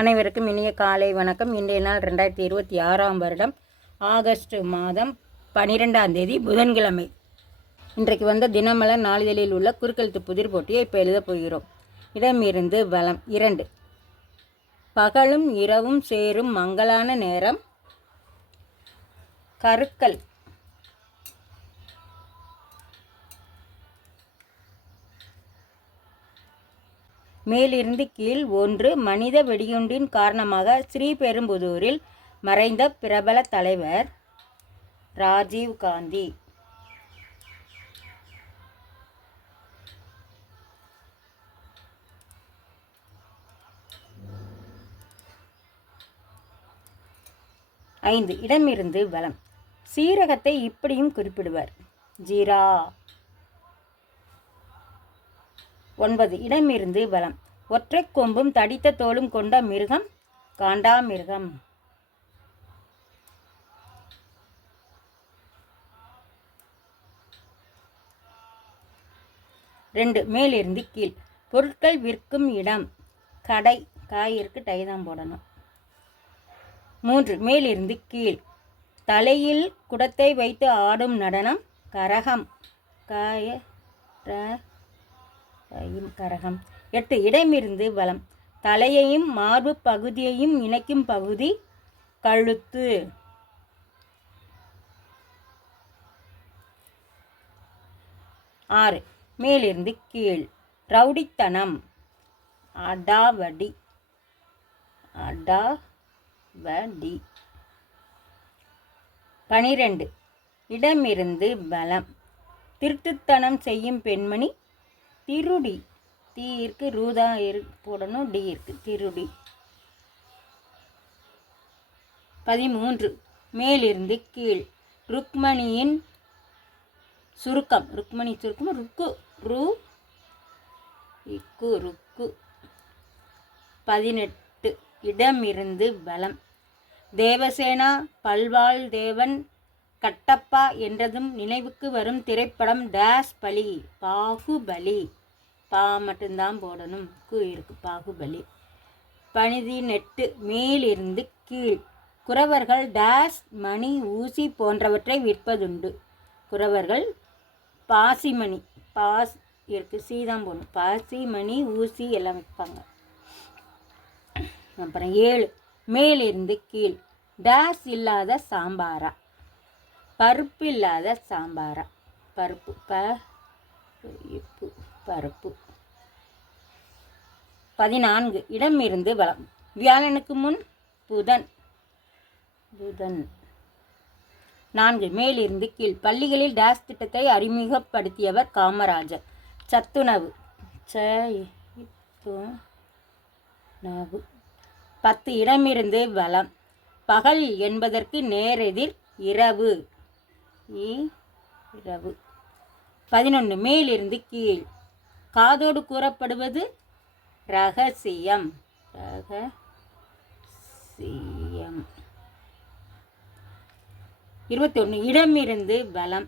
அனைவருக்கும் இனிய காலை வணக்கம். இன்றைய நாள் 2026 வருடம் ஆகஸ்ட் மாதம் 12ஆம் தேதி புதன்கிழமை. இன்றைக்கு வந்த தினமலர் நாளிதழில் உள்ள குறுக்கெழுத்து புதிர் போட்டியை இப்போ எழுதப் போகிறோம். இடமிருந்து வலம் 2. பகலும் இரவும் சேரும் மங்களான நேரம். கருக்கல். மேலிருந்து கீழ் 1. மனித வெடிகுண்டின் காரணமாக ஸ்ரீபெரும்புதூரில் மறைந்த பிரபல தலைவர் ராஜீவ் காந்தி. ஐந்து. இடமிருந்து வலம். சீரகத்தை இப்படியும் குறிப்பிடுவர், ஜீரா. 9. இடமிருந்து வலம். ஒற்றை கொம்பும் தடித்த தோலும் கொண்ட மிருகம் காண்டாமிருகம். 2. மேலிருந்து கீழ். பொருட்கள் விற்கும் இடம், கடை. காயிற்கு டை தான் போடணும். 3. மேலிருந்து கீழ். தலையில் குடத்தை வைத்து ஆடும் நடனம், கரகம். கரகம். 8. இடமிருந்து வலம். தலையையும் மார்பு பகுதியையும் இணைக்கும் பகுதி, கழுத்து. 6. மேலிருந்து கீழ். ரவுடித்தனம், அடாவடி. 12. இடமிருந்து வலம். திருட்டுத்தனம் செய்யும் பெண்மணி, திருடி. தீ இருக்கு, ரூதா போடணும், டி இருக்கு, திருடி. 13. மேலிருந்து கீழ். ருக்மணியின் சுருக்கம், ருக்மணி சுருக்கம், ருக்கு. ரு இக்கு, ருக்கு. 18. இடமிருந்து வலம். தேவசேனா பல்வாழ் தேவன் கட்டப்பா என்றதும் நினைவுக்கு வரும் திரைப்படம் டேஸ் பலி, பாகுபலி. பா மட்டும்தான் போடணும், கு இருக்கு, பாகுபலி. 18. மேலிருந்து கீழ். குறவர்கள் டேஸ் மணி ஊசி போன்றவற்றை விற்பதுண்டு. குறவர்கள் பாசிமணி, பாஸ் இருக்கு, சீதான் போடணும், பாசிமணி ஊசி எல்லாம் விற்பாங்க. அப்புறம் 7. மேலிருந்து கீழ். டேஸ் இல்லாத சாம்பாரா, பருப்பு இல்லாத சாம்பாரா. பருப்பு, பருப்பு. 14. இடமிருந்து வலம். வியாழனுக்கு முன் புதன். 4. மேலிருந்து கீழ். பள்ளிகளில் டேஸ் திட்டத்தை அறிமுகப்படுத்தியவர் காமராஜர். சத்துணவு, 10. இடமிருந்து வலம். பகல் என்பதற்கு நேரெதிர் இரவு, இரவு. 11. மேலிருந்து கீழ். காதோடு கூறப்படுவது ரகசியம், ரகசியம். 21. இடமிருந்து வலம்.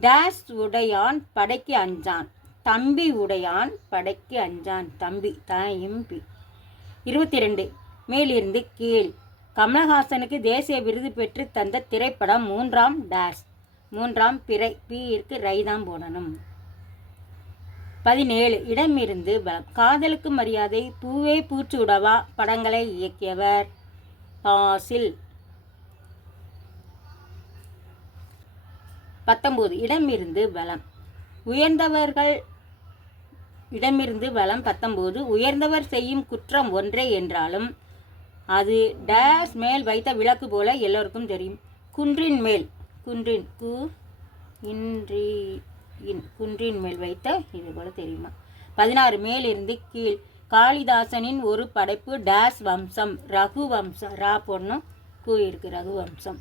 டேஸ் உடையான் படைக்கு அஞ்சான், தம்பி உடையான் படைக்கு அஞ்சான், தம்பி, தம்பி. 22. மேலிருந்து கீழ். கமலஹாசனுக்கு தேசிய விருது பெற்று தந்த திரைப்படம் 3ஆம் டேஸ், 3ஆம் பிறை. பி இருக்கு, ரை தான் போடணும். 17. இடமிருந்து வலம். காதலுக்கு மரியாதை, பூவே பூச்சூடவா படங்களை இயக்கியவர் பாசில். 19. இடமிருந்து வலம். உயர்ந்தவர்கள். இடமிருந்து வலம் 19. உயர்ந்தவர் செய்யும் குற்றம் ஒன்றே என்றாலும் அது டேஸ் மேல் வைத்த விளக்கு போல எல்லோருக்கும் தெரியும், குன்றின் மேல். குன்றின், கு இன்றி இன், குன்றின் மேல் வைத்த இது போல தெரியுமா. 16. மேலிருந்து கீழ். காளிதாசனின் ஒரு படைப்பு டேஸ் வம்சம், ரகுவம்சம். ரா போடணும், கு இருக்கு, ரகுவம்சம்.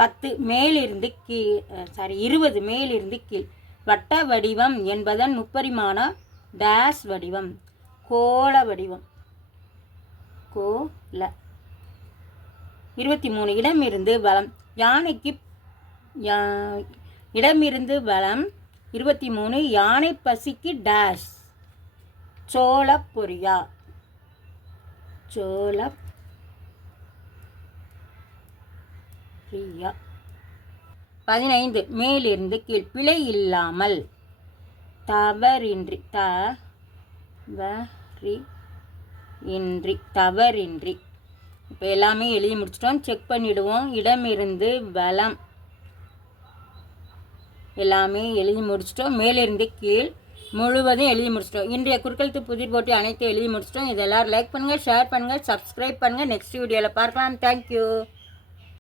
10. மேலிருந்து கீழ். 20. மேலிருந்து கீழ். வட்ட வடிவம் என்பதன் முப்பரிமாண டேஸ் வடிவம், கோள வடிவம், கோள. 23. இடமிருந்து வலம். யானைக்கு. இடமிருந்து வலம். 23. யானை பசிக்கு டேஸ், சோள பொரியா. சோழ பிரியா. 15 மேலிருந்து கீழ். பிழை இல்லாமல் தவறின்றி தவறின்றி. இப்போ எல்லாமே எழுதி முடிச்சிட்டோம். செக் பண்ணிவிடுவோம். இடமிருந்து வலம் எல்லாமே எழுதி முடிச்சிட்டோம். மேலிருந்து கீழ் முழுவதும் எழுதி முடிச்சிட்டோம். இன்றைய குறுக்கெழுத்து புதிர் போட்டி அனைத்தும் எழுதி முடிச்சிட்டோம். இதெல்லாம் லைக் பண்ணுங்கள், ஷேர் பண்ணுங்கள், சப்ஸ்கிரைப் பண்ணுங்கள். நெக்ஸ்ட் வீடியோவில் பார்க்கலாம். தேங்க்யூ.